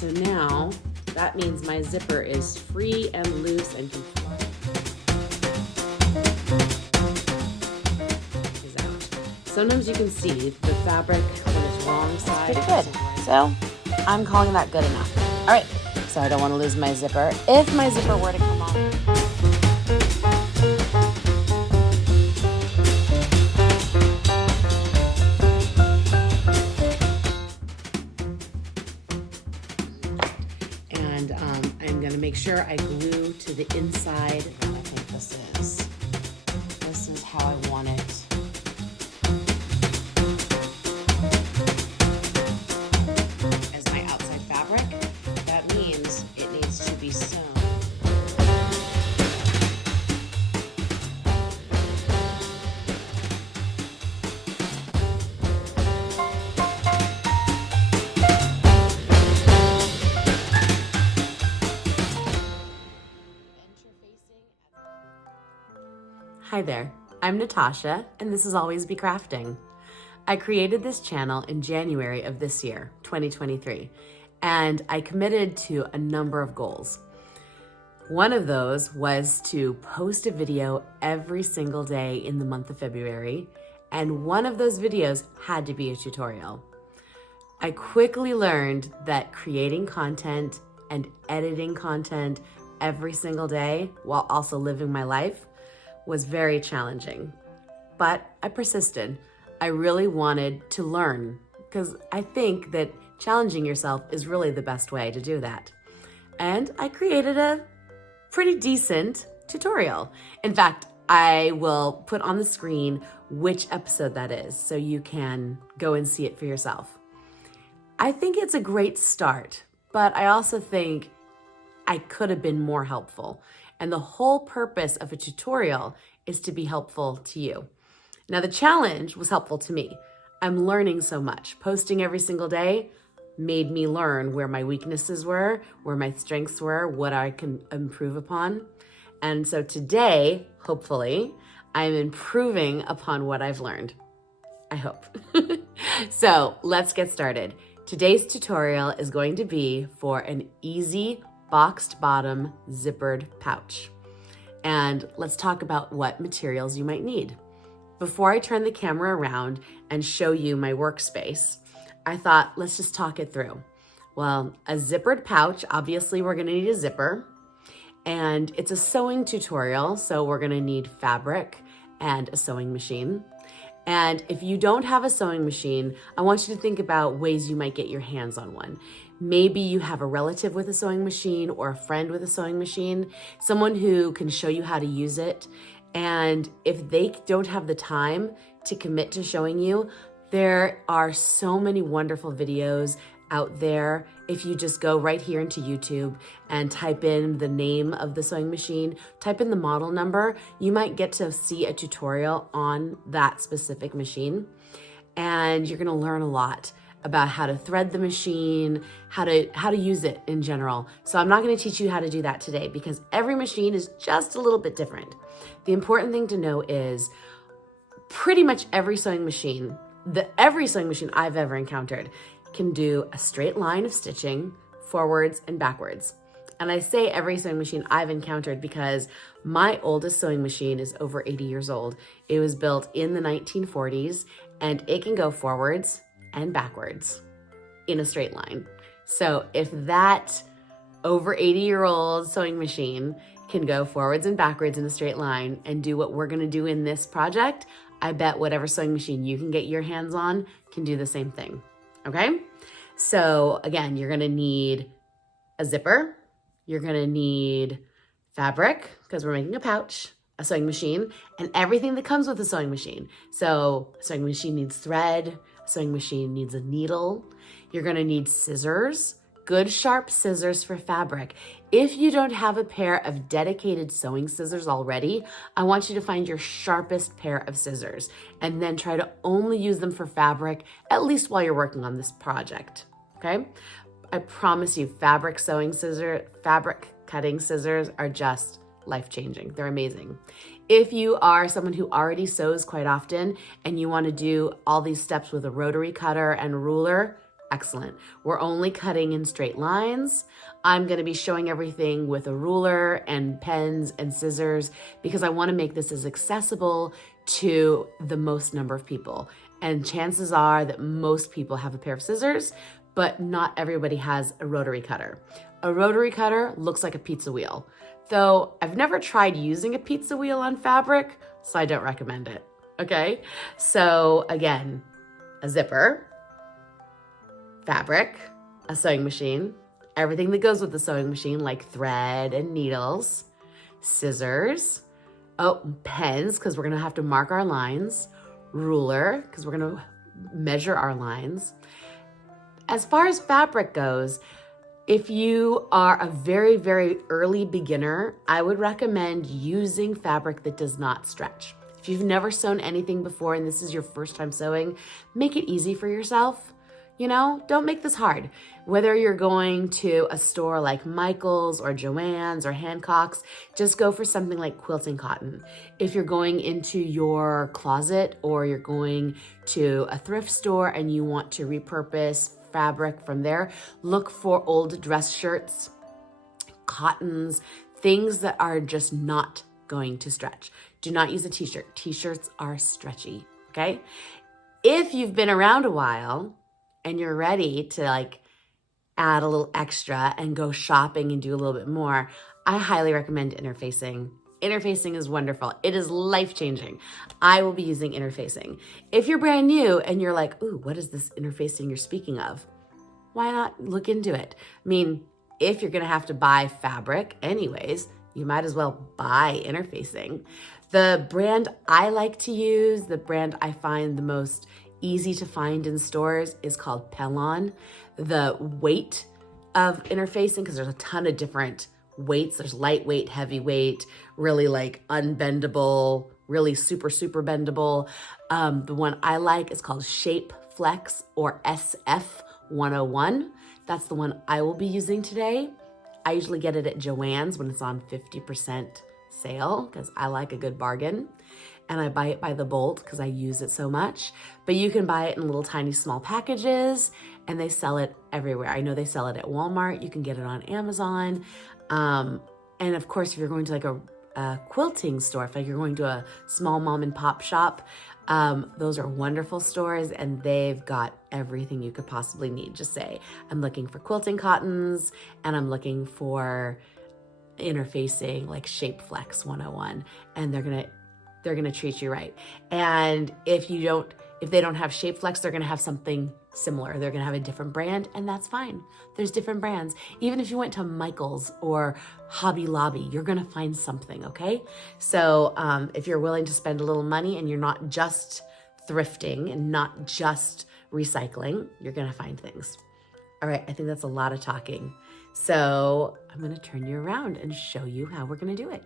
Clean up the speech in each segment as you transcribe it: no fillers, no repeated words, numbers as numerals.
So now that means my zipper is free and loose and can fly. Sometimes you can see the fabric when it's wrong side. Pretty good. So I'm calling that good enough. All right, so I don't want to lose my zipper. If my zipper were to come off. And I'm gonna make sure I glue to the inside. I think this is how I want it. Hi there, I'm Natasha, and this is Always Be Crafting. I created this channel in January of this year, 2023, and I committed to a number of goals. One of those was to post a video every single day in the month of February, and one of those videos had to be a tutorial. I quickly learned that creating content and editing content every single day while also living my life was very challenging, but I persisted. I really wanted to learn because I think that challenging yourself is really the best way to do that. And I created a pretty decent tutorial. In fact, I will put on the screen which episode that is so you can go and see it for yourself. I think it's a great start, but I also think I could have been more helpful. And the whole purpose of a tutorial is to be helpful to you. Now, the challenge was helpful to me. I'm learning so much. Posting every single day made me learn where my weaknesses were, where my strengths were, what I can improve upon. And so today, hopefully, I'm improving upon what I've learned. I hope. So let's get started. Today's tutorial is going to be for an easy boxed bottom zippered pouch. And let's talk about what materials you might need. Before I turn the camera around and show you my workspace, I thought, let's just talk it through. Well, a zippered pouch, obviously we're gonna need a zipper, and it's a sewing tutorial, so we're gonna need fabric and a sewing machine. And if you don't have a sewing machine, I want you to think about ways you might get your hands on one. Maybe you have a relative with a sewing machine or a friend with a sewing machine, someone who can show you how to use it. And if they don't have the time to commit to showing you, there are so many wonderful videos out there. If you just go right here into YouTube and type in the name of the sewing machine, type in the model number, you might get to see a tutorial on that specific machine. And you're gonna learn a lot about how to thread the machine, how to use it in general. So I'm not gonna teach you how to do that today because every machine is just a little bit different. The important thing to know is pretty much every sewing machine I've ever encountered can do a straight line of stitching forwards and backwards. And I say every sewing machine I've encountered because my oldest sewing machine is over 80 years old. It was built in the 1940s and it can go forwards and backwards in a straight line. So if that over 80-year-old sewing machine can go forwards and backwards in a straight line and do what we're gonna do in this project, I bet whatever sewing machine you can get your hands on can do the same thing, okay? So again, you're gonna need a zipper, you're gonna need fabric, because we're making a pouch, a sewing machine, and everything that comes with a sewing machine. So a sewing machine needs thread, a sewing machine needs a needle. You're gonna need scissors, good sharp scissors for fabric. If you don't have a pair of dedicated sewing scissors already, I want you to find your sharpest pair of scissors and then try to only use them for fabric, at least while you're working on this project, okay? I promise you, fabric cutting scissors are just life-changing. They're amazing. If you are someone who already sews quite often and you want to do all these steps with a rotary cutter and ruler, Excellent. We're only cutting in straight lines. I'm going to be showing everything with a ruler and pens and scissors because I want to make this as accessible to the most number of people. And chances are that most people have a pair of scissors, but not everybody has a rotary cutter. A rotary cutter looks like a pizza wheel, though I've never tried using a pizza wheel on fabric, so I don't recommend it. Okay, so again, a zipper, fabric, a sewing machine, everything that goes with the sewing machine like thread and needles, scissors, pens because we're going to have to mark our lines, ruler because we're going to measure our lines. As far as fabric goes, if you are a very, very early beginner, I would recommend using fabric that does not stretch. If you've never sewn anything before and this is your first time sewing, make it easy for yourself. You know, don't make this hard. Whether you're going to a store like Michael's or Joann's or Hancock's, just go for something like quilting cotton. If you're going into your closet or you're going to a thrift store and you want to repurpose fabric from there, look for old dress shirts, cottons, things that are just not going to stretch. Do not use a t-shirt. T-shirts are stretchy, okay? If you've been around a while and you're ready to like add a little extra and go shopping and do a little bit more, I highly recommend interfacing. Interfacing is wonderful. It is life-changing. I will be using interfacing. If you're brand new and you're like, ooh, what is this interfacing you're speaking of? Why not look into it? I mean, if you're gonna have to buy fabric anyways, you might as well buy interfacing. The brand I like to use, the brand I find the most easy to find in stores is called Pellon. The weight of interfacing, because there's a ton of different weights. There's lightweight, heavyweight, really like unbendable, really super, super bendable. The one I like is called Shape Flex or SF101. That's the one I will be using today. I usually get it at Joann's when it's on 50% sale because I like a good bargain. And I buy it by the bolt because I use it so much. But you can buy it in little tiny small packages and they sell it everywhere. I know they sell it at Walmart. You can get it on Amazon. And of course, if you're going to like a quilting store, if like you're going to a small mom and pop shop, those are wonderful stores and they've got everything you could possibly need. Just say, I'm looking for quilting cottons and I'm looking for interfacing like Shape Flex 101 and they're gonna treat you right. And if they don't have Shape Flex, they're gonna have something similar. They're gonna have a different brand and that's fine. There's different brands. Even if you went to Michael's or Hobby Lobby, you're gonna find something, okay? So if you're willing to spend a little money and you're not just thrifting and not just recycling, you're gonna find things. All right, I think that's a lot of talking. So I'm gonna turn you around and show you how we're gonna do it.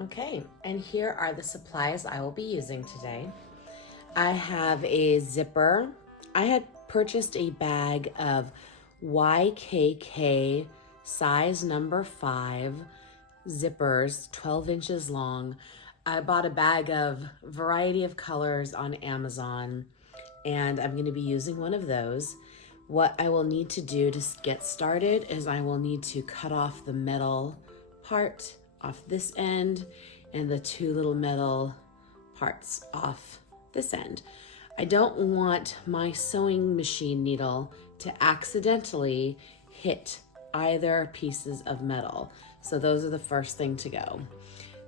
Okay, and here are the supplies I will be using today. I have a zipper. I had purchased a bag of YKK size number 5 zippers, 12 inches long. I bought a bag of variety of colors on Amazon, and I'm gonna be using one of those. What I will need to do to get started is I will need to cut off the metal part off this end and the 2 little metal parts off this end. I don't want my sewing machine needle to accidentally hit either pieces of metal. So those are the first thing to go.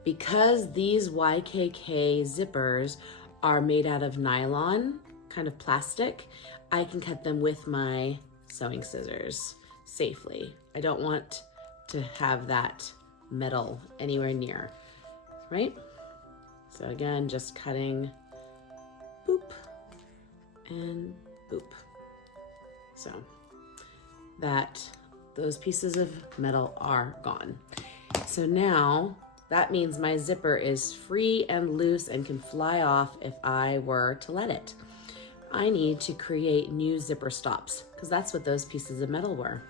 Because these YKK zippers are made out of nylon, kind of plastic, I can cut them with my sewing scissors safely. I don't want to have that metal anywhere near, right? So again, just cutting, boop, and boop. So those pieces of metal are gone. So now that means my zipper is free and loose and can fly off if I were to let it. I need to create new zipper stops because that's what those pieces of metal were.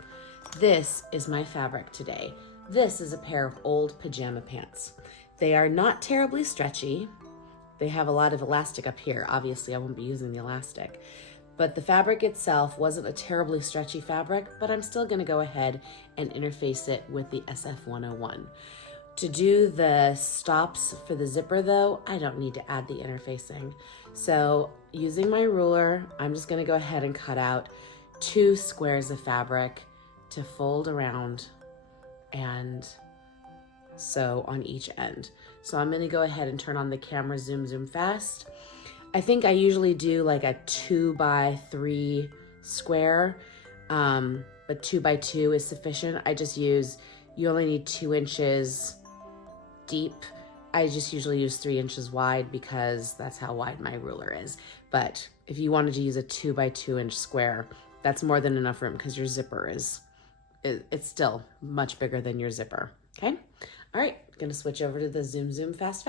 This is my fabric today. This is a pair of old pajama pants. They are not terribly stretchy. they have a lot of elastic up here. Obviously, I won't be using the elastic. But the fabric itself wasn't a terribly stretchy fabric, but I'm still gonna go ahead and interface it with the SF101. To do the stops for the zipper though, I don't need to add the interfacing. So using my ruler, I'm just gonna go ahead and cut out 2 squares of fabric to fold around and sew on each end. So I'm gonna go ahead and turn on the camera zoom fast. I think I usually do like a 2x3 square, but 2x2 is sufficient. You only need 2 inches deep. I just usually use 3 inches wide because that's how wide my ruler is. But if you wanted to use a 2x2 inch square, that's more than enough room because your zipper it's still much bigger than your zipper, okay? All right, gonna switch over to the zoom fast.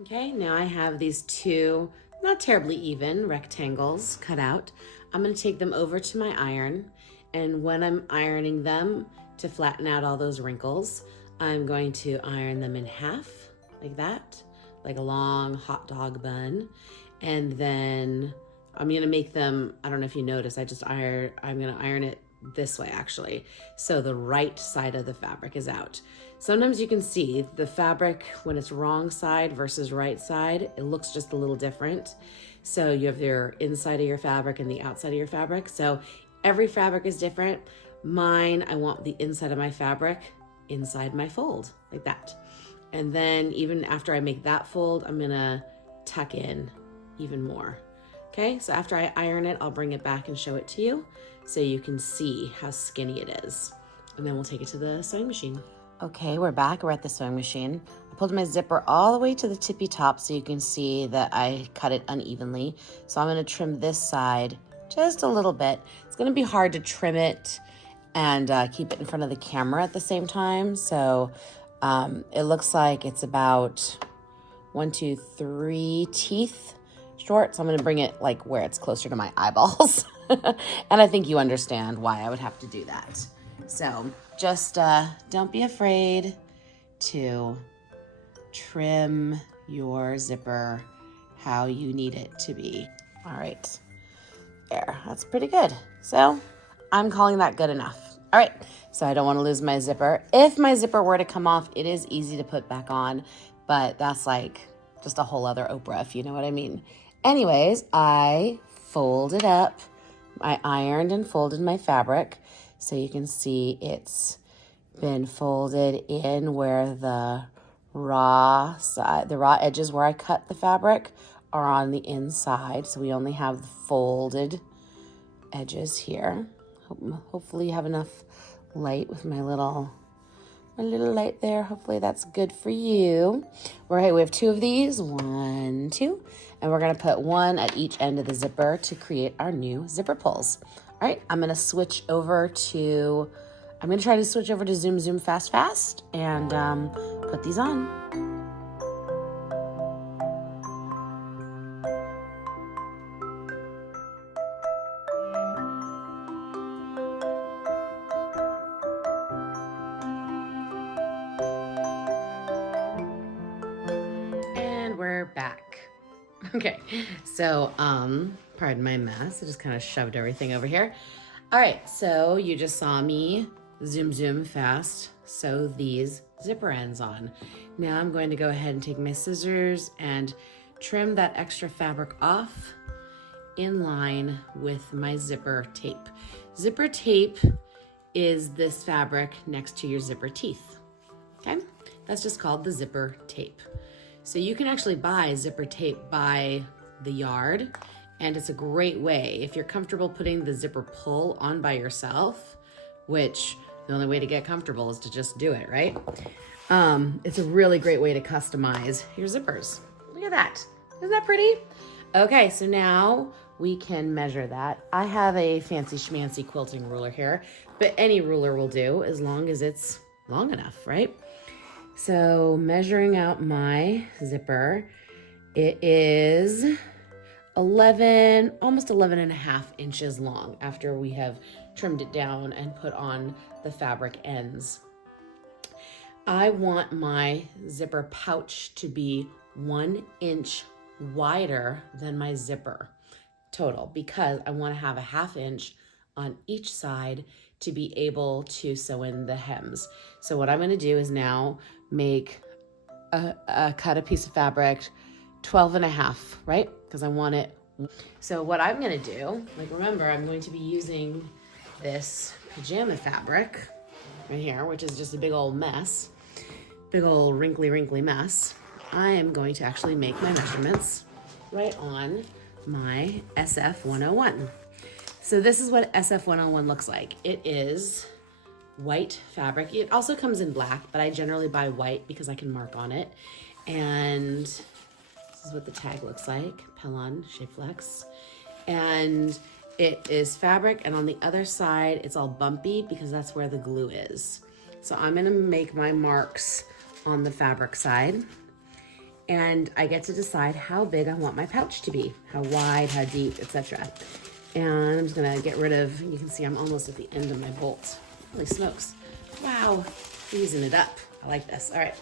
Okay, now I have these 2, not terribly even, rectangles cut out. I'm gonna take them over to my iron, and when I'm ironing them to flatten out all those wrinkles, I'm going to iron them in half, like that, like a long hot dog bun. And then I'm gonna make them, I don't know if you notice, I'm gonna iron it this way actually. So the right side of the fabric is out. Sometimes you can see the fabric when it's wrong side versus right side, it looks just a little different. So you have your inside of your fabric and the outside of your fabric. So every fabric is different. Mine, I want the inside of my fabric inside my fold, like that. And then even after I make that fold, I'm gonna tuck in even more. Okay, so after I iron it, I'll bring it back and show it to you so you can see how skinny it is. And then we'll take it to the sewing machine. Okay, we're back. We're at the sewing machine. I pulled my zipper all the way to the tippy top so you can see that I cut it unevenly. So I'm gonna trim this side just a little bit. It's gonna be hard to trim it and keep it in front of the camera at the same time. So it looks like it's about 1, 2, 3 teeth short. So I'm gonna bring it like where it's closer to my eyeballs. And I think you understand why I would have to do that. So just don't be afraid to trim your zipper how you need it to be. All right, there, that's pretty good. So I'm calling that good enough. All right, so I don't want to lose my zipper. If my zipper were to come off, it is easy to put back on, but that's like just a whole other Oprah, if you know what I mean. Anyways, I folded up, I ironed and folded my fabric. So you can see it's been folded in where the raw edges where I cut the fabric are on the inside. So we only have the folded edges here. Hopefully you have enough light with my little light there. Hopefully that's good for you. Right, we have 2 of these, 1, 2, and we're gonna put 1 at each end of the zipper to create our new zipper pulls. All right, I'm gonna try to switch over to zoom fast and put these on. And we're back. Okay, so pardon my mess. I just kind of shoved everything over here. All right, so you just saw me zoom fast sew these zipper ends on. Now I'm going to go ahead and take my scissors and trim that extra fabric off in line with my zipper tape. Zipper tape is this fabric next to your zipper teeth, okay? That's just called the zipper tape. So you can actually buy zipper tape by the yard, and it's a great way if you're comfortable putting the zipper pull on by yourself, which the only way to get comfortable is to just do it, right? It's a really great way to customize your zippers. Look at that. Isn't that pretty? Okay, so now we can measure that. I have a fancy schmancy quilting ruler here, but any ruler will do as long as it's long enough, right? So measuring out my zipper, it is 11, almost 11 and a half inches long after we have trimmed it down and put on the fabric ends. I want my zipper pouch to be 1 inch wider than my zipper total, because I want to have a 1/2 inch on each side to be able to sew in the hems. So what I'm going to do is now make cut a piece of fabric 12 and a half, right? Because I want it. So what I'm going to do, like, remember, I'm going to be using this pajama fabric right here, which is just a big old mess, big old wrinkly mess. I am going to actually make my measurements right on my SF101. So this is what SF101 looks like. It is white fabric. It also comes in black, but I generally buy white because I can mark on it. And this is what the tag looks like, Pellon Shape-Flex. And it is fabric, and on the other side, it's all bumpy because that's where the glue is. So I'm gonna make my marks on the fabric side, and I get to decide how big I want my pouch to be, how wide, how deep, etc. And I'm just gonna get rid of, you can see I'm almost at the end of my bolt. Holy smokes. Wow, easing it up. I like this. All right,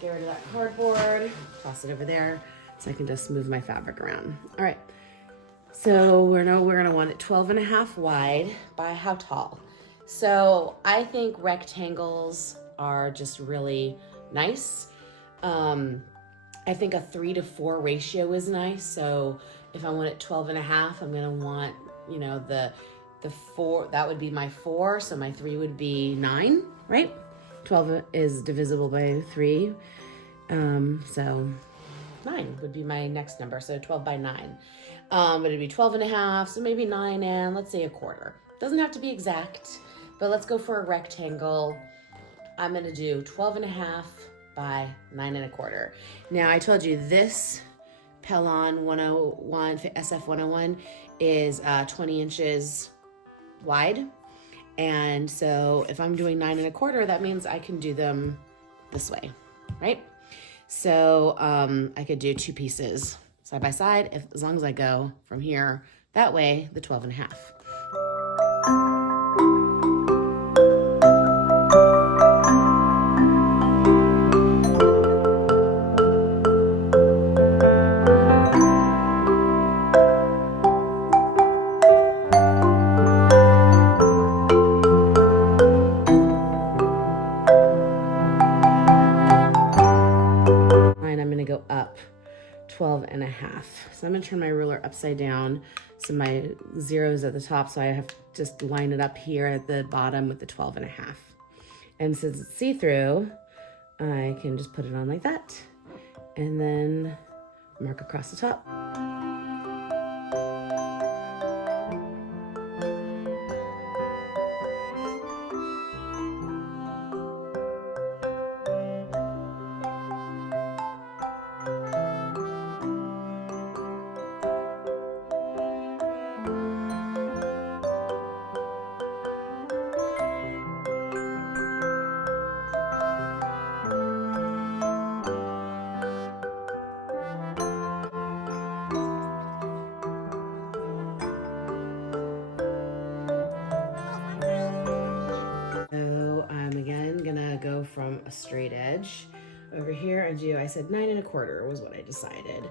get rid of that cardboard, toss it over there so I can just move my fabric around. All right, so we're gonna want it 12 and a half wide by how tall? So I think rectangles are just really nice. I think a 3-to-4 ratio is nice. So if I want it 12 and a half, I'm gonna want, you know, the 4, that would be my 4, so my 3 would be 9, right? 12 is divisible by 3, so 9 would be my next number, so 12 by 9. But it'd be 12 and a half, so maybe 9 and let's say 1/4. Doesn't have to be exact, but let's go for a rectangle. I'm gonna do 12 and a half by 9 1/4. Now I told you this Pellon 101, SF101 is 20 inches wide. And so if I'm doing 9 1/4, that means I can do them this way, right? So I could do 2 pieces side by side, as long as I go from here that way, the 12 and a half. I'm going to go up 12 and a half. So I'm going to turn my ruler upside down so my zero's at the top, so I have to just line it up here at the bottom with the 12 and a half. And since it's see-through, I can just put it on like that and then mark across the top. So I'm again gonna go from a straight edge over here and do, I said 9 1/4 was what I decided.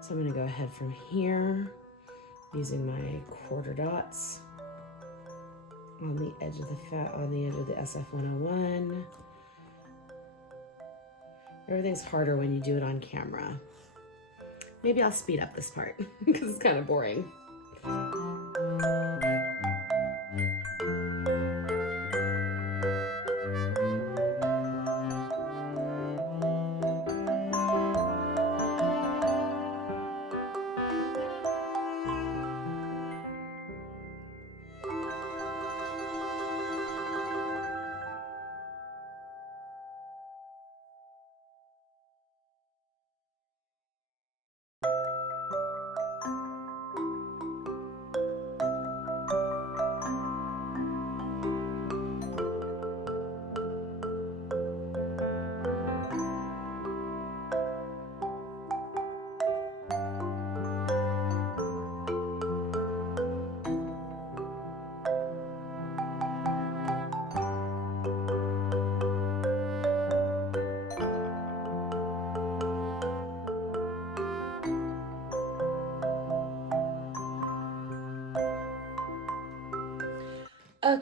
So I'm gonna go ahead from here using my quarter dots on the edge of the SF101. Everything's harder when you do it on camera. Maybe I'll speed up this part because it's kind of boring.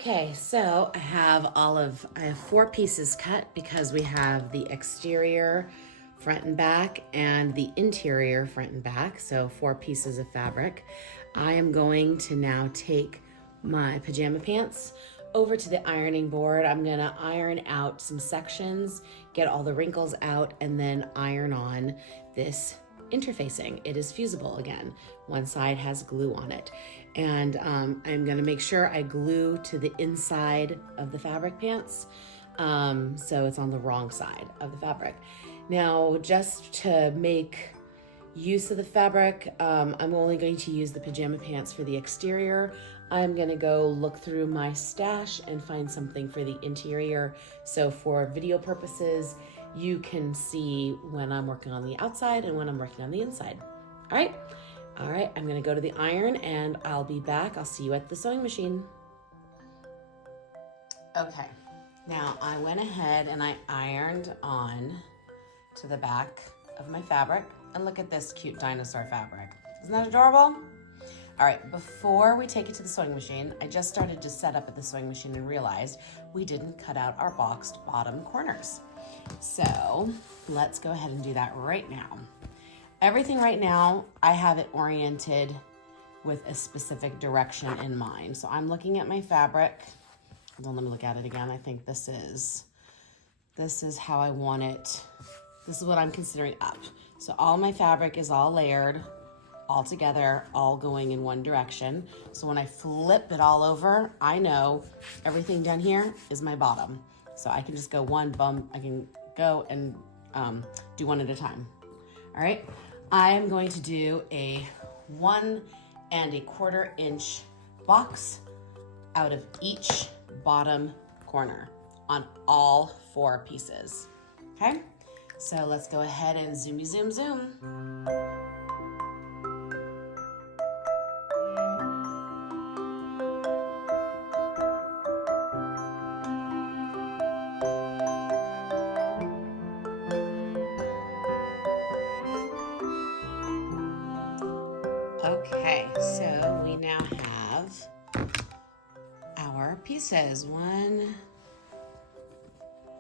Okay, so I have 4 pieces cut because we have the exterior front and back and the interior front and back, so 4 pieces of fabric. I am going to now take my pajama pants over to the ironing board. I'm gonna iron out some sections, get all the wrinkles out, and then iron on this interfacing. It is fusible again. One side has glue on it. And I'm gonna make sure I glue to the inside of the fabric pants, so it's on the wrong side of the fabric. Now, just to make use of the fabric, I'm only going to use the pajama pants for the exterior. I'm gonna go look through my stash and find something for the interior. So for video purposes, you can see when I'm working on the outside and when I'm working on the inside. All right, I'm gonna go to the iron and I'll be back. I'll see you at the sewing machine. Okay, now I went ahead and I ironed on to the back of my fabric. And look at this cute dinosaur fabric. Isn't that adorable? All right, before we take it to the sewing machine, I just started to set up at the sewing machine and realized we didn't cut out our boxed bottom corners. So let's go ahead and do that right now. Everything right now, I have it oriented with a specific direction in mind. So I'm looking at my fabric. Hold on, let me look at it again. I think this is how I want it. This is what I'm considering up. So all my fabric is all layered, all together, all going in one direction. So when I flip it all over, I know everything down here is my bottom. So I can just go one bump, I can go and do one at a time. All right, I am going to do a 1 1/4 inch box out of each bottom corner on all 4 pieces, okay? So let's go ahead and zoom, zoom, zoom. Okay, so we now have our pieces. 1,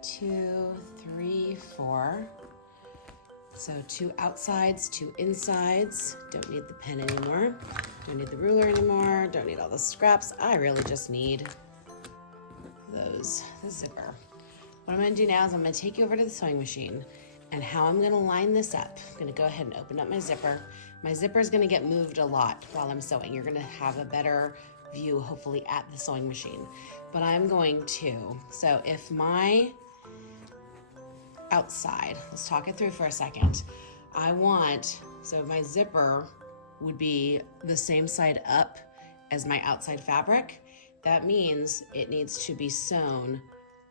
2, 3, 4. So 2 outsides, 2 insides. Don't need the pen anymore. Don't need the ruler anymore. Don't need all the scraps. I really just need the zipper. What I'm gonna do now is I'm gonna take you over to the sewing machine, and how I'm gonna line this up. I'm gonna go ahead and open up my zipper. My zipper is gonna get moved a lot while I'm sewing. You're gonna have a better view, hopefully, at the sewing machine. But I'm going to, so if my outside, let's talk it through for a second. So my zipper would be the same side up as my outside fabric. That means it needs to be sewn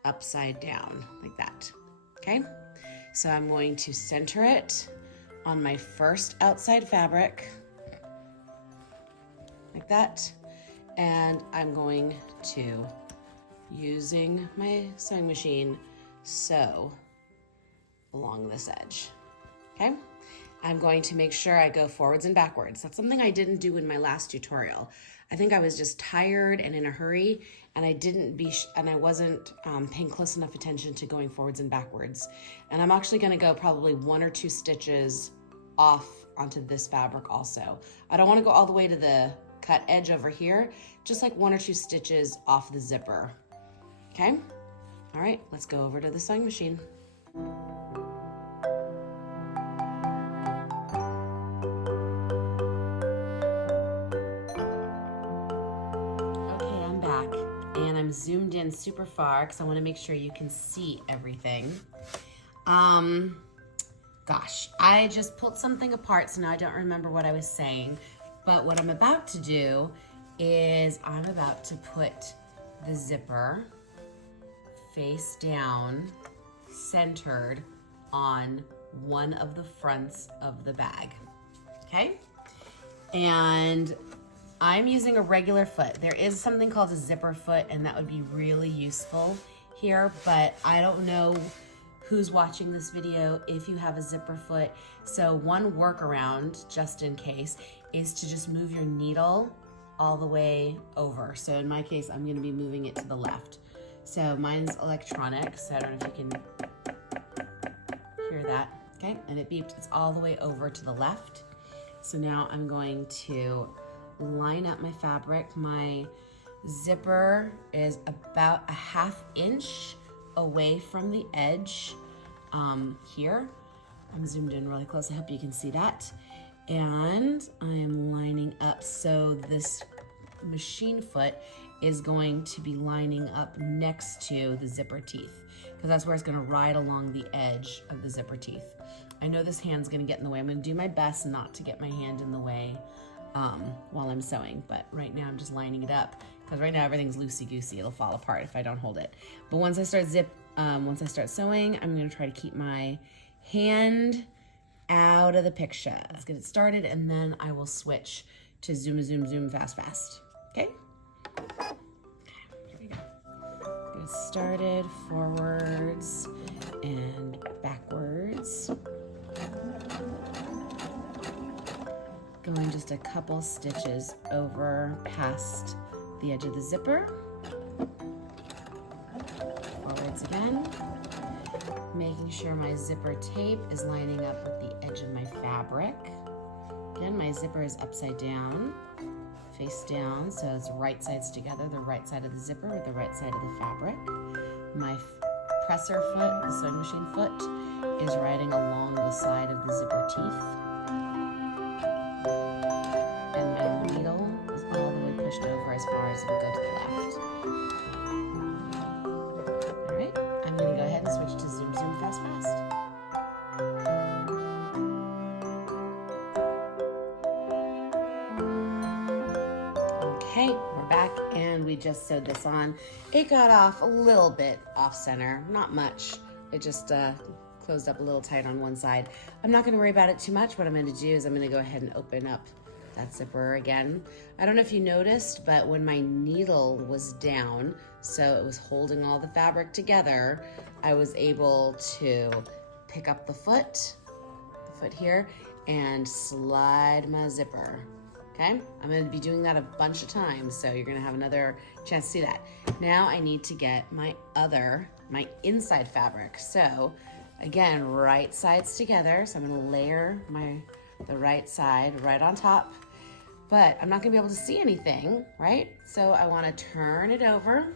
upside down, like that, okay? So I'm going to center it on my first outside fabric, like that. And I'm going to, using my sewing machine, sew along this edge, okay? I'm going to make sure I go forwards and backwards. That's something I didn't do in my last tutorial. I think I was just tired and in a hurry, and I wasn't paying close enough attention to going forwards and backwards. And I'm actually gonna go probably 1 or 2 stitches off onto this fabric also. I don't wanna go all the way to the cut edge over here, just like 1 or 2 stitches off the zipper, okay? All right, let's go over to the sewing machine. I'm zoomed in super far because I want to make sure you can see everything. Gosh, I just pulled something apart, so now I don't remember what I was saying. But what I'm about to do is I'm about to put the zipper face down, centered on one of the fronts of the bag, okay? And I'm using a regular foot. There is something called a zipper foot, and that would be really useful here, but I don't know who's watching this video if you have a zipper foot. So one workaround, just in case, is to just move your needle all the way over. So in my case, I'm gonna be moving it to the left. So mine's electronic, so I don't know if you can hear that, okay? And it beeped, it's all the way over to the left. So now I'm going to line up my fabric. My zipper is about a 1/2 inch away from the edge here. I'm zoomed in really close, I hope you can see that. And I am lining up, so this machine foot is going to be lining up next to the zipper teeth, because that's where it's gonna ride along the edge of the zipper teeth. I know this hand's gonna get in the way. I'm gonna do my best not to get my hand in the way while I'm sewing, but right now I'm just lining it up, because right now everything's loosey-goosey. It'll fall apart if I don't hold it. But once I start sewing, I'm gonna try to keep my hand out of the picture. Let's get it started, and then I will switch to zoom, zoom, zoom, fast, fast. Okay? Here we go. Get it started, forwards and backwards. Going just a couple stitches over past the edge of the zipper. Forwards again. Making sure my zipper tape is lining up with the edge of my fabric. Again, my zipper is upside down, face down, so it's right sides together, the right side of the zipper with the right side of the fabric. My presser foot, the sewing machine foot, is riding along the side of the zipper teeth. And my needle is all the way pushed over as far as it'll go to the left. All right, I'm gonna go ahead and switch to zoom, zoom, fast, fast. Okay, we're back and we just sewed this on. It got off a little bit off center, not much. It just closed up a little tight on one side. I'm not gonna worry about it too much. What I'm gonna do is I'm gonna go ahead and open up that zipper again. I don't know if you noticed, but when my needle was down, so it was holding all the fabric together, I was able to pick up the foot here, and slide my zipper. Okay, I'm gonna be doing that a bunch of times, so you're gonna have another chance to see that. Now I need to get my inside fabric. So again, right sides together. So I'm gonna layer the right side right on top, but I'm not gonna be able to see anything, right? So I wanna turn it over,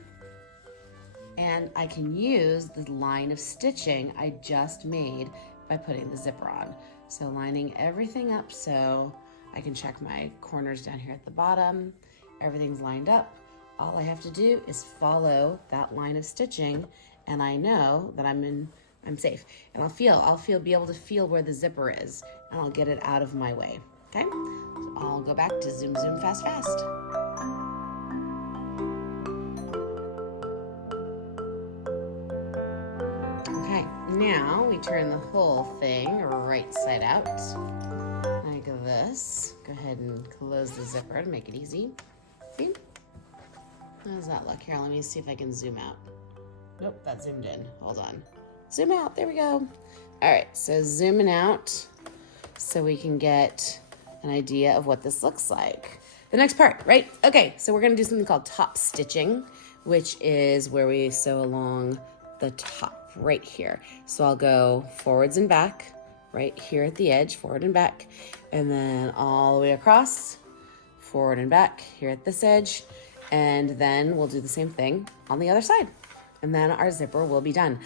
and I can use the line of stitching I just made by putting the zipper on. So lining everything up so I can check my corners down here at the bottom. Everything's lined up. All I have to do is follow that line of stitching, and I know that I'm safe. And I'll be able to feel where the zipper is, and I'll get it out of my way. Okay? So I'll go back to zoom, zoom, fast, fast. Okay, now we turn the whole thing right side out. Like this. Go ahead and close the zipper to make it easy. See? How does that look? Here, let me see if I can zoom out. Nope, that zoomed in. Hold on. Zoom out. There we go. All right, so zooming out so we can get an idea of what this looks like. The next part, right? Okay, so we're going to do something called top stitching, which is where we sew along the top right here. So I'll go forwards and back, right here at the edge, forward and back, and then all the way across, forward and back here at this edge, and then we'll do the same thing on the other side, and then our zipper will be done.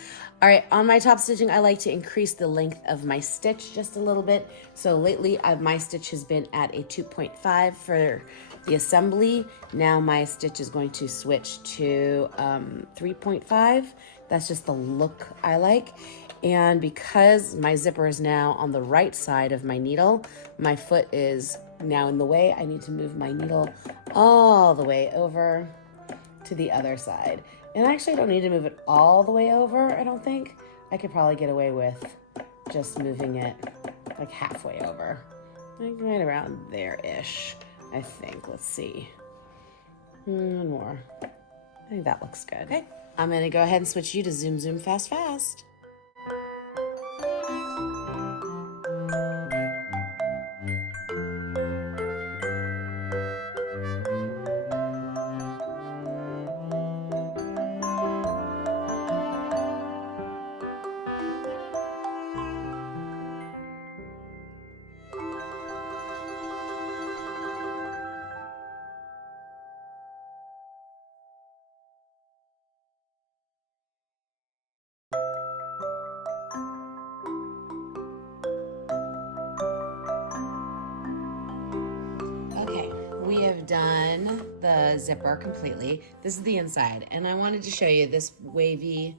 All right, on my top stitching, I like to increase the length of my stitch just a little bit. So lately, my stitch has been at a 2.5 for the assembly. Now my stitch is going to switch to 3.5. That's just the look I like. And because my zipper is now on the right side of my needle, my foot is now in the way. I need to move my needle all the way over to the other side. And actually, I don't need to move it all the way over, I don't think. I could probably get away with just moving it like halfway over. Like right around there-ish, I think. Let's see. One more. I think that looks good. Okay, I'm gonna go ahead and switch you to zoom, zoom, fast, fast. we have done the zipper completely. This is the inside, and I wanted to show you this wavy,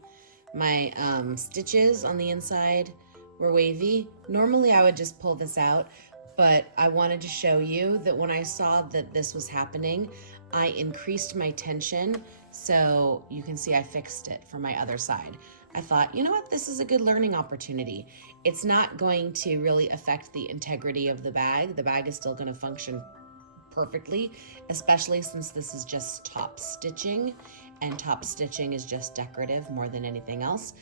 my stitches on the inside were wavy. Normally I would just pull this out, but I wanted to show you that when I saw that this was happening, I increased my tension, so you can see I fixed it for my other side. I thought, you know what, this is a good learning opportunity. It's not going to really affect the integrity of the bag. The bag is still going to function perfectly, especially since this is just top stitching, and top stitching is just decorative more than anything else.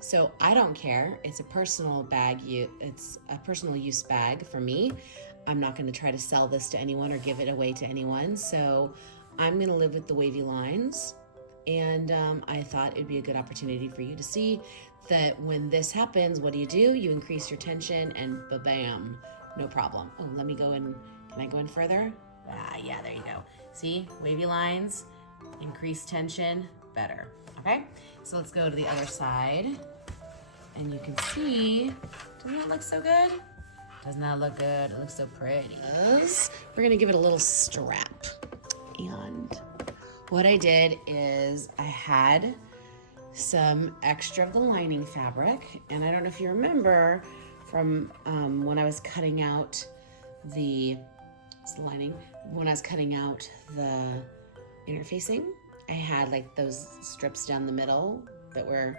So I don't care. It's a personal bag. It's a personal use bag for me. I'm not going to try to sell this to anyone or give it away to anyone. So I'm going to live with the wavy lines. And I thought it'd be a good opportunity for you to see that when this happens, what do? You increase your tension and ba-bam, no problem. Oh, let me go in. Can I go in further? Yeah, there you go. See, wavy lines, increased tension, better. Okay, so let's go to the other side. And you can see, doesn't that look so good? Doesn't that look good? It looks so pretty. We're gonna give it a little strap. And what I did is I had some extra of the lining fabric, and I don't know if you remember from when I was cutting out the lining, when I was cutting out the interfacing, I had like those strips down the middle that were,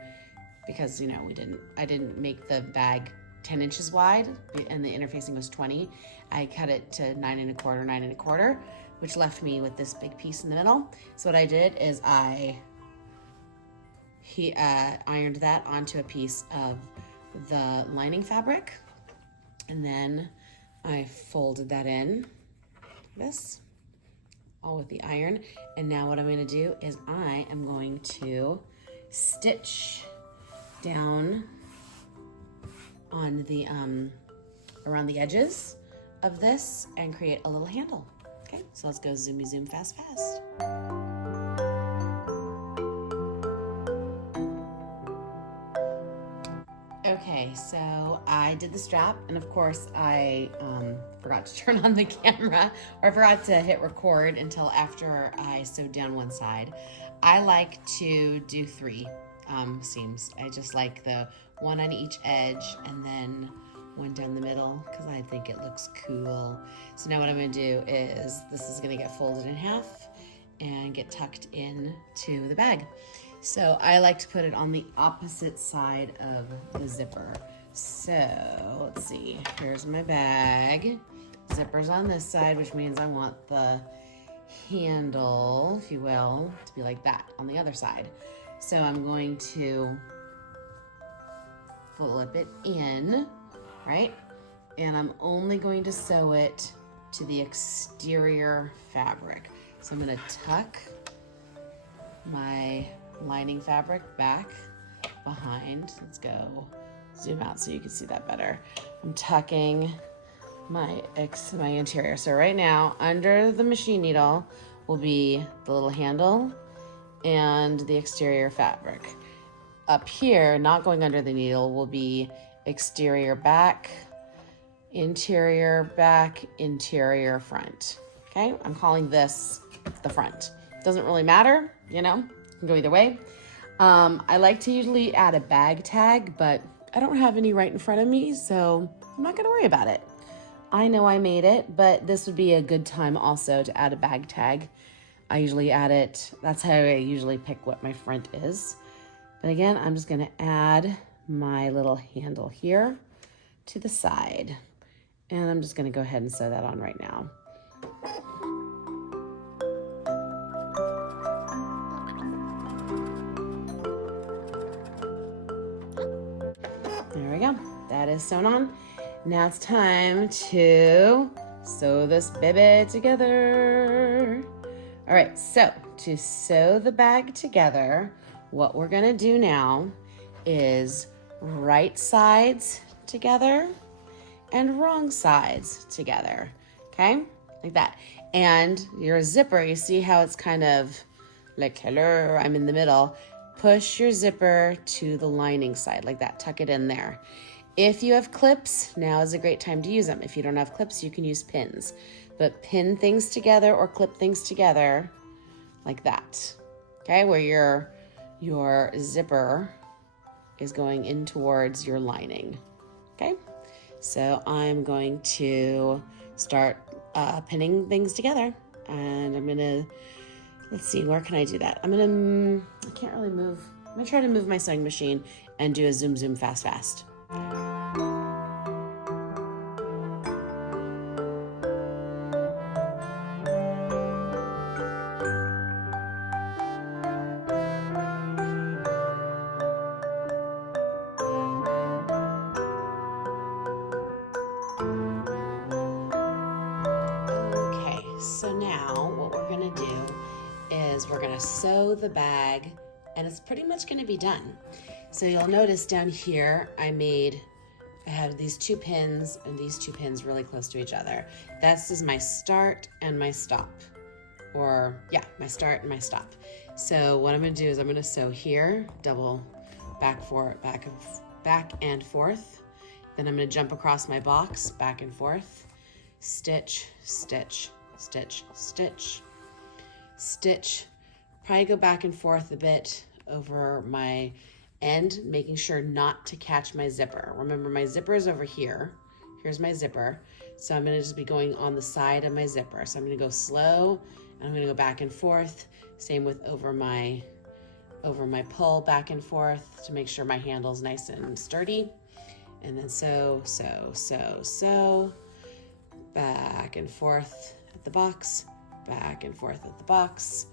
because you know I didn't make the bag 10 inches wide and the interfacing was 20. I cut it to 9 1/4, which left me with this big piece in the middle. So what I did is I ironed that onto a piece of the lining fabric, and then I folded that in this, all with the iron. And now what I'm going to do is I am going to stitch down on the around the edges of this and create a little handle. Okay, so let's go zoomy zoom fast. Okay, so I did the strap, and of course I forgot to turn on the camera, or I forgot to hit record until after I sewed down one side. I like to do 3 seams. I just like the one on each edge and then one down the middle because I think it looks cool. So now what I'm going to do is this is going to get folded in half and get tucked in to the bag. So I like to put it on the opposite side of the zipper. So let's see, here's my bag. Zipper's on this side, which means I want the handle, if you will, to be like that on the other side. So I'm going to flip it in, right? And I'm only going to sew it to the exterior fabric. So I'm gonna tuck my lining fabric back behind. Let's go zoom out so you can see that better. I'm tucking my interior. So right now, under the machine needle will be the little handle and the exterior fabric. Up here, not going under the needle, will be exterior back, interior back, interior front. Okay, I'm calling this the front. Doesn't really matter, you know, it can go either way. I like to usually add a bag tag, but I don't have any right in front of me, so I'm not gonna worry about it. I know I made it, but this would be a good time also to add a bag tag. I usually add it, that's how I usually pick what my front is. But again, I'm just gonna add my little handle here to the side. And I'm just gonna go ahead and sew that on right now. There we go, that is sewn on. Now it's time to sew this baby together. All right, so to sew the bag together, what we're gonna do now is right sides together and wrong sides together, okay? Like that. And your zipper, you see how it's kind of like, hello, I'm in the middle. Push your zipper to the lining side like that, tuck it in there. If you have clips, now is a great time to use them. If you don't have clips, you can use pins. but pin things together or clip things together like that. Okay, where your zipper is going in towards your lining. Okay, so I'm going to start pinning things together, and I'm gonna, let's see, where can I do that? I can't really move. I'm gonna try to move my sewing machine and do a zoom, zoom, fast, fast. Okay, so now what we're gonna do is we're gonna sew the bag, and it's pretty much gonna be done. So you'll notice down here, I have these two pins and these two pins really close to each other. This is my start and my stop, or yeah, my start and my stop. So what I'm gonna do is I'm gonna sew here, double back and forth. Then I'm gonna jump across my box, back and forth, stitch, stitch, stitch, stitch, stitch. Probably go back and forth a bit over my end, making sure not to catch my zipper. Remember, my zipper is over here. Here's my zipper. So I'm gonna just be going on the side of my zipper. So I'm gonna go slow, and I'm gonna go back and forth. Same with over my pull, back and forth, to make sure my handle's nice and sturdy. And then sew, sew, sew, sew. Back and forth at the box, back and forth at the box.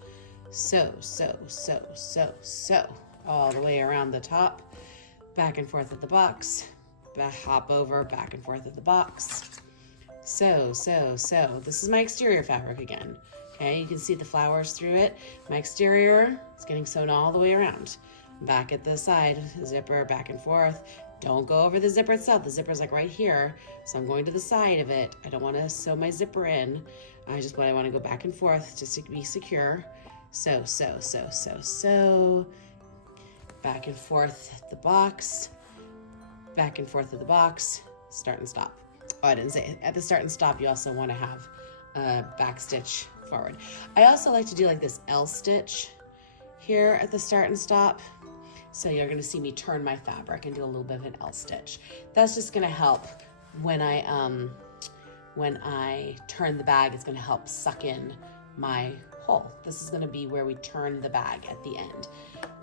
Sew, sew, sew, sew, sew. All the way around the top, back and forth at the box, hop over, back and forth at the box. Sew, sew, sew. This is my exterior fabric again. Okay, you can see the flowers through it. My exterior is getting sewn all the way around. Back at the side, zipper, back and forth. Don't go over the zipper itself. The zipper's like right here, so I'm going to the side of it. I don't want to sew my zipper in. I want to go back and forth just to be secure. Sew, sew, sew, sew, sew. Back and forth at the box. Back and forth at the box. Start and stop. Oh, I didn't say it. At the start and stop, you also want to have a back stitch forward. I also like to do like this L stitch here at the start and stop. So you're gonna see me turn my fabric and do a little bit of an L stitch. That's just gonna help when I turn the bag. It's gonna help suck in my hole. This is gonna be where we turn the bag at the end,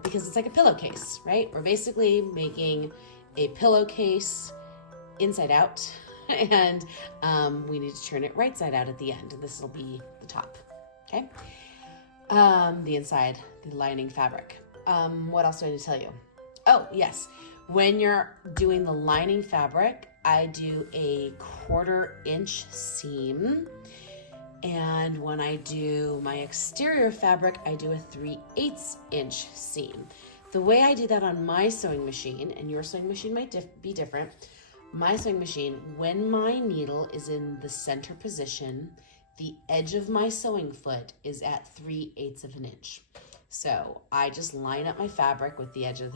because it's like a pillowcase, right? We're basically making a pillowcase inside out, and we need to turn it right side out at the end. And this will be the top, okay? The inside, the lining fabric. What else do I need to tell you? Oh, yes. When you're doing the lining fabric, I do a 1/4 inch seam. And when I do my exterior fabric, I do a 3/8 inch seam. The way I do that on my sewing machine, and your sewing machine might be different, my sewing machine, when my needle is in the center position, the edge of my sewing foot is at 3/8 of an inch. So I just line up my fabric with the edge of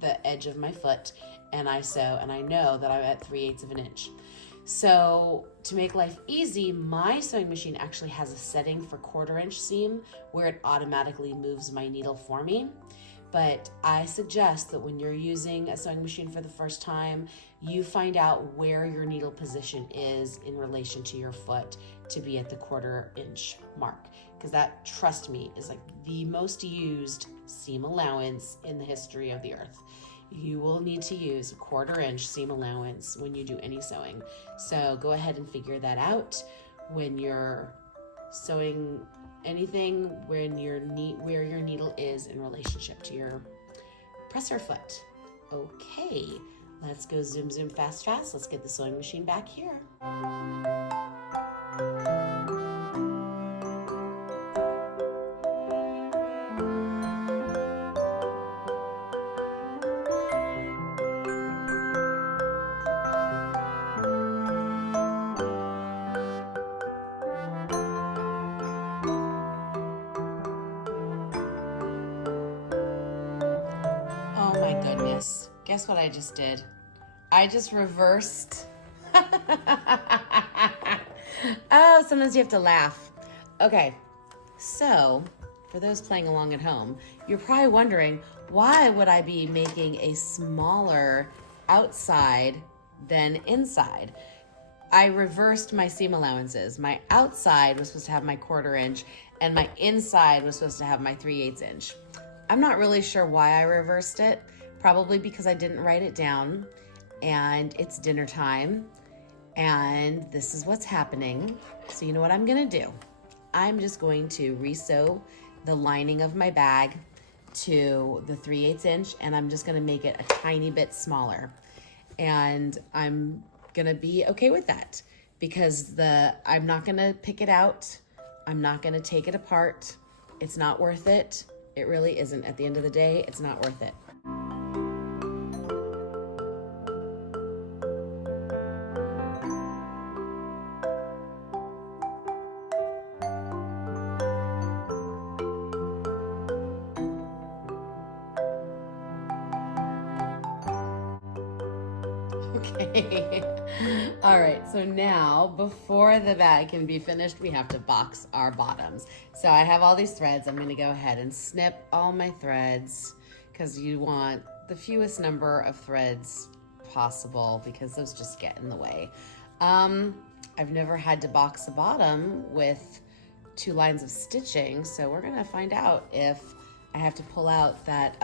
the edge of my foot, and I sew, and I know that I'm at 3/8 of an inch. So to make life easy, my sewing machine actually has a setting for 1/4 inch seam where it automatically moves my needle for me. But I suggest that when you're using a sewing machine for the first time, you find out where your needle position is in relation to your foot to be at the 1/4 inch mark. Because that, trust me, is like the most used seam allowance in the history of the earth. You will need to use a 1/4 inch seam allowance when you do any sewing. So go ahead and figure that out when you're sewing anything, where your needle is in relationship to your presser foot. Okay, let's go zoom, zoom, fast, fast. Let's get the sewing machine back here. Oh my goodness. Guess what I just did? I just reversed. Oh, sometimes you have to laugh. Okay, so for those playing along at home, you're probably wondering, why would I be making a smaller outside than inside? I reversed my seam allowances. My outside was supposed to have my 1/4 inch, and my inside was supposed to have my 3/8 inch. I'm not really sure why I reversed it. Probably because I didn't write it down, and it's dinner time, and this is what's happening. So you know what I'm gonna do? I'm just going to resew the lining of my bag to the 3/8 inch, and I'm just gonna make it a tiny bit smaller. And I'm gonna be okay with that because I'm not gonna pick it out. I'm not gonna take it apart. It's not worth it. It really isn't. At the end of the day, it's not worth it. Okay. All right, so now before the bag can be finished, we have to box our bottoms. So I have all these threads. I'm gonna go ahead and snip all my threads because you want the fewest number of threads possible because those just get in the way. I've never had to box a bottom with 2 lines of stitching, so we're gonna find out if I have to pull out that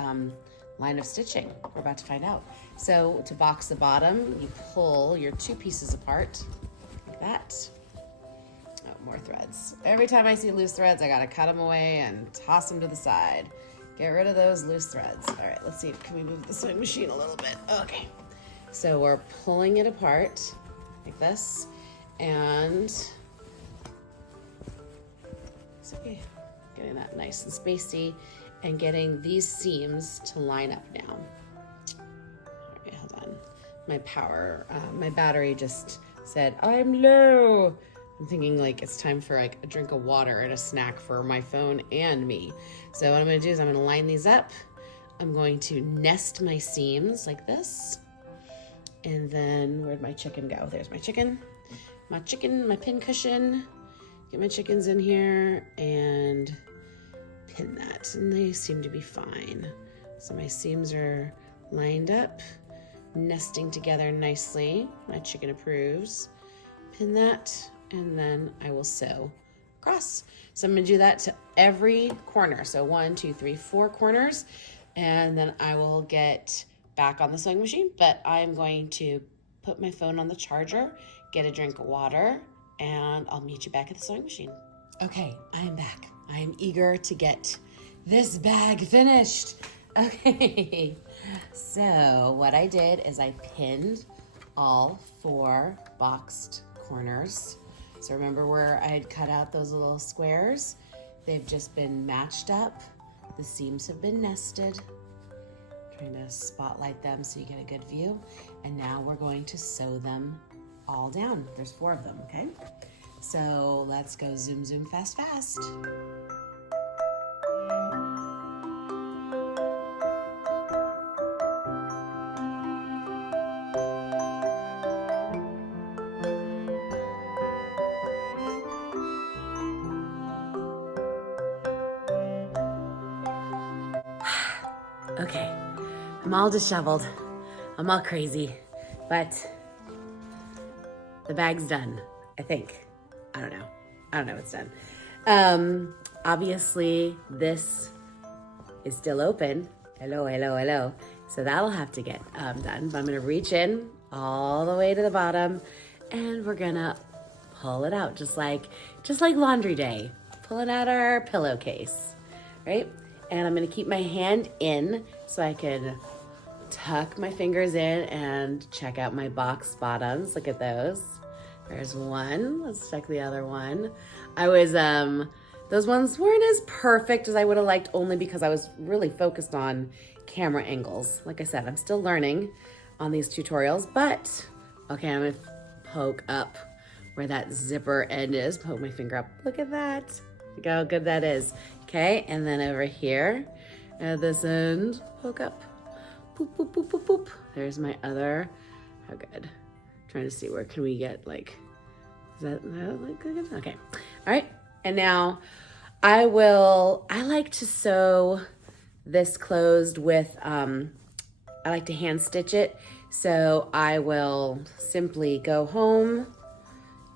line of stitching. We're about to find out. So to box the bottom, you pull your 2 pieces apart like that. Oh, more threads. Every time I see loose threads, I gotta cut them away and toss them to the side. Get rid of those loose threads. All right, let's see, can we move the sewing machine a little bit? Okay. So we're pulling it apart like this, and so getting that nice and spacey and getting these seams to line up now. All right, hold on. My battery just said, I'm low. I'm thinking like it's time for like a drink of water and a snack for my phone and me. So what I'm gonna do is I'm gonna line these up. I'm going to nest my seams like this. And then where'd my chicken go? There's my chicken. My pin cushion. Get my chickens in here and pin that, and they seem to be fine. So my seams are lined up, nesting together nicely. My chicken approves. Pin that, and then I will sew across. So I'm gonna do that to every corner. So 1, 2, 3, 4 corners, and then I will get back on the sewing machine, but I'm going to put my phone on the charger, get a drink of water, and I'll meet you back at the sewing machine. Okay, I am back. I am eager to get this bag finished. Okay, so what I did is I pinned all 4 boxed corners. So remember where I had cut out those little squares? They've just been matched up. The seams have been nested. Trying to spotlight them so you get a good view. And now we're going to sew them all down. There's 4 of them, okay? So let's go zoom, zoom, fast, fast. Okay, I'm all disheveled. I'm all crazy, but the bag's done, I think. I don't know what's done. Obviously this is still open. Hello, hello, hello. So that'll have to get done, but I'm gonna reach in all the way to the bottom and we're gonna pull it out just like laundry day, pulling out our pillowcase, right? And I'm gonna keep my hand in so I can tuck my fingers in and check out my box bottoms. Look at those. There's one. Let's check the other one. Those ones weren't as perfect as I would have liked, only because I was really focused on camera angles. Like I said, I'm still learning on these tutorials, but okay, I'm gonna poke up where that zipper end is. Poke my finger up. Look at that. Look how good that is. Okay, and then over here at this end, poke up. Boop, boop, boop, boop, boop. There's my other. How good. Trying to see where can we get like Does that look good? Okay. All right. And now I like to sew this closed with, I like to hand stitch it. So I will simply go home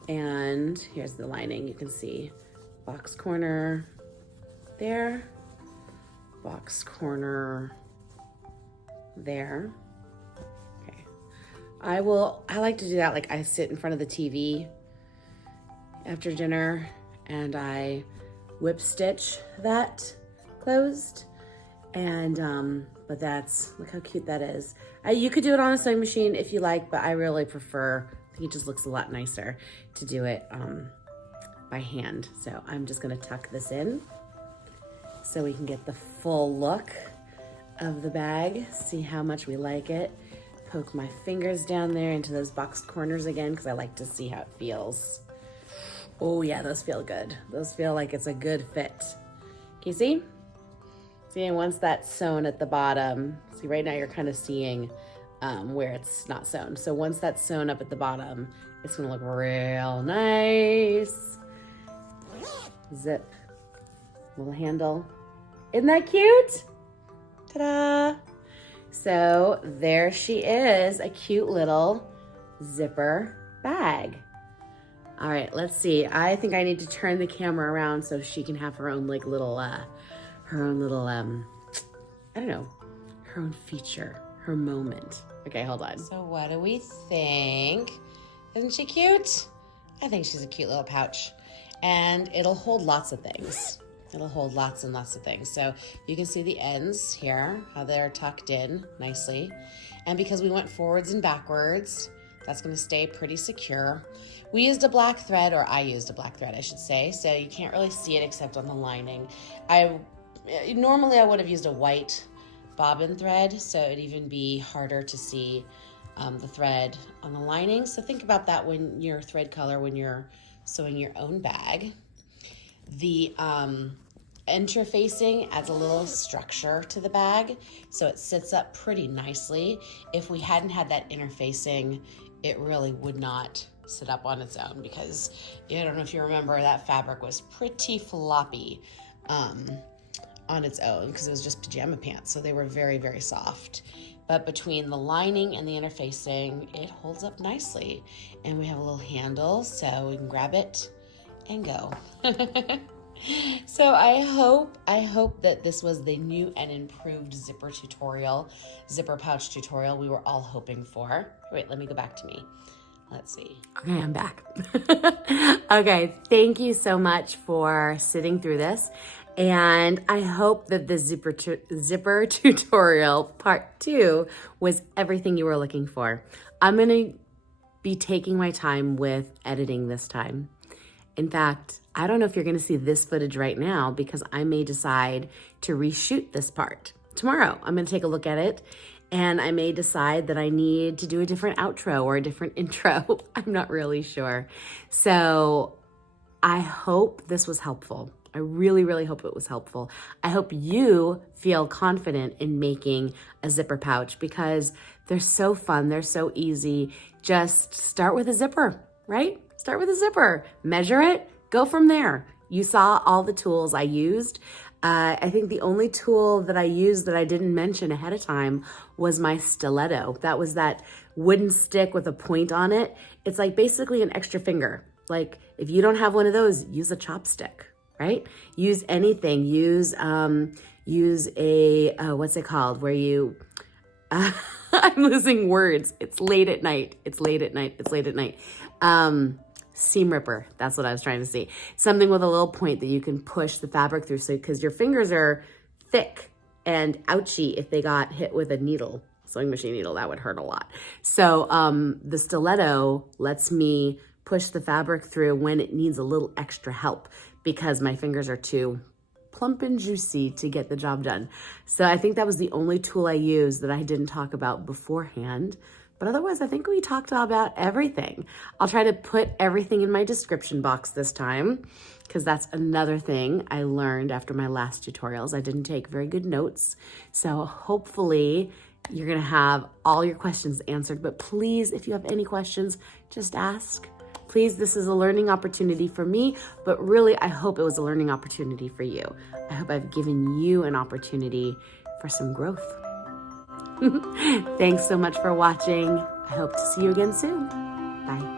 and here's the lining. You can see box corner there, box corner there. Okay. I like to do that. Like I sit in front of the TV after dinner and I whip stitch that closed. And, but look how cute that is. You could do it on a sewing machine if you like, but I really prefer, I think it just looks a lot nicer to do it by hand. So I'm just gonna tuck this in so we can get the full look of the bag, see how much we like it. Poke my fingers down there into those boxed corners again because I like to see how it feels. Oh yeah, those feel good. Those feel like it's a good fit. Can you see? See, and once that's sewn at the bottom, see right now you're kind of seeing where it's not sewn. So once that's sewn up at the bottom, it's gonna look real nice. Zip, little handle. Isn't that cute? Ta-da! So there she is, a cute little zipper bag. All right, let's see. I think I need to turn the camera around so she can have her own like little, I don't know, her own feature, her moment. Okay, hold on. So what do we think? Isn't she cute? I think she's a cute little pouch. And it'll hold lots of things. It'll hold lots and lots of things. So you can see the ends here, how they're tucked in nicely. And because we went forwards and backwards, that's gonna stay pretty secure. We used a black thread, or I used a black thread, I should say, so you can't really see it except on the lining. Normally I would have used a white bobbin thread, so it'd even be harder to see the thread on the lining. So think about that when your thread color, when you're sewing your own bag. The interfacing adds a little structure to the bag, so it sits up pretty nicely. If we hadn't had that interfacing, it really would not sit up on its own because I don't know if you remember, that fabric was pretty floppy on its own because it was just pajama pants, so they were very, very soft. But between the lining and the interfacing, it holds up nicely. And we have a little handle so we can grab it and go. So I hope that this was the new and improved zipper pouch tutorial we were all hoping for. Wait, let me go back to me. Let's see. Okay, I'm back. Okay, thank you so much for sitting through this. And I hope that the zipper tutorial part 2 was everything you were looking for. I'm gonna be taking my time with editing this time. In fact, I don't know if you're gonna see this footage right now because I may decide to reshoot this part. Tomorrow, I'm gonna take a look at it and I may decide that I need to do a different outro or a different intro. I'm not really sure. So I hope this was helpful. I really, really hope it was helpful. I hope you feel confident in making a zipper pouch because they're so fun. They're so easy. Just start with a zipper, right? Start with a zipper, measure it, go from there. You saw all the tools I used. I think the only tool that I used that I didn't mention ahead of time was my stiletto. That was that wooden stick with a point on it. It's like basically an extra finger. Like if you don't have one of those, use a chopstick, right? Use anything. Use a, what's it called? Where you, I'm losing words. It's late at night. It's late at night. It's late at night. Seam ripper. That's what I was trying to see. Something with a little point that you can push the fabric through. So, because your fingers are thick and ouchy if they got hit with a needle, sewing machine needle, that would hurt a lot. So the stiletto lets me push the fabric through when it needs a little extra help because my fingers are too plump and juicy to get the job done. So I think that was the only tool I used that I didn't talk about beforehand. But otherwise, I think we talked about everything. I'll try to put everything in my description box this time because that's another thing I learned after my last tutorials. I didn't take very good notes. So hopefully you're gonna have all your questions answered. But please, if you have any questions, just ask. Please, this is a learning opportunity for me, but really I hope it was a learning opportunity for you. I hope I've given you an opportunity for some growth. Thanks so much for watching. I hope to see you again soon. Bye.